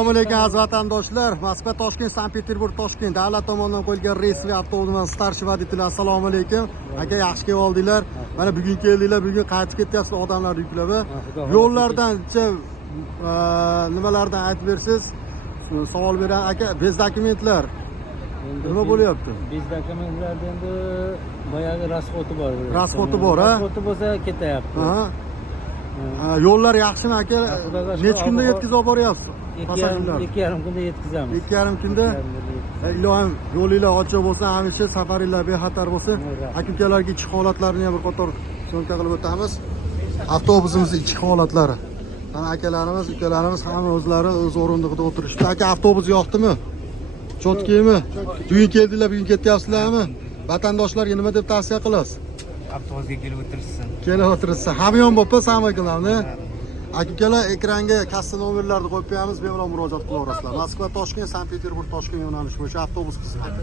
Assalomu alaykum aziz vatandoshlar. Moskva, Toshkent, Sankt-Peterburg, Toshkent davlat tomonidan qo'yilgan reysli avtobusdan starshi vodiylar. Assalomu alaykum. Aka, yaxshi kelib oldinglar. Mana bugun keldinglar, bugun qaytib ketyapsiz odamlarni yuklab. Yo'llardan nimalardan aytib bersiz? Savol beraman aka, bez dokumentlar nima bo'lyapti? Biz dokumentlarda endi boyagi rasxoti bor. Rasxoti bor, ha? Rasxoti bo'lsa ketyapti. Yo'llar yaxshimi aka? Necha kunda yetkazib olib boryapsiz? 2,5 kunda yetkazamiz. 2,5 kunda? Ilohim, yo'linglar ochiq bo'lsin, hamisha safaringlar bexatar bo'lsin. Aka-ukalarga ichki holatlarini ham bir qator so'nka qilib o'tamiz. Avtobusimizning ichki holatlari. Mana akalarimiz, ukalarimiz hamma o'zlari o'z o'rindig'ida o'tirishdi. Aka, avtobus yoqdimi? Cho'tkimi? Bugun keldinglar, bugun ketyapsizlarmi? Vatandoshlarga nima deb tavsiya qilasiz? Avtobusga kelib o'tirsin. Kelib o'tirsin. Hamyon bo'lsa samakilarni. Aka-ukalar, ekranga kassa nomerlarini qo'yib qo'yamiz, bemalol murojaat qilaverasizlar. Moskva, Toshkent, Sankt-Peterburg, Toshkent yo'nalishi bo'yicha avtobus xizmati.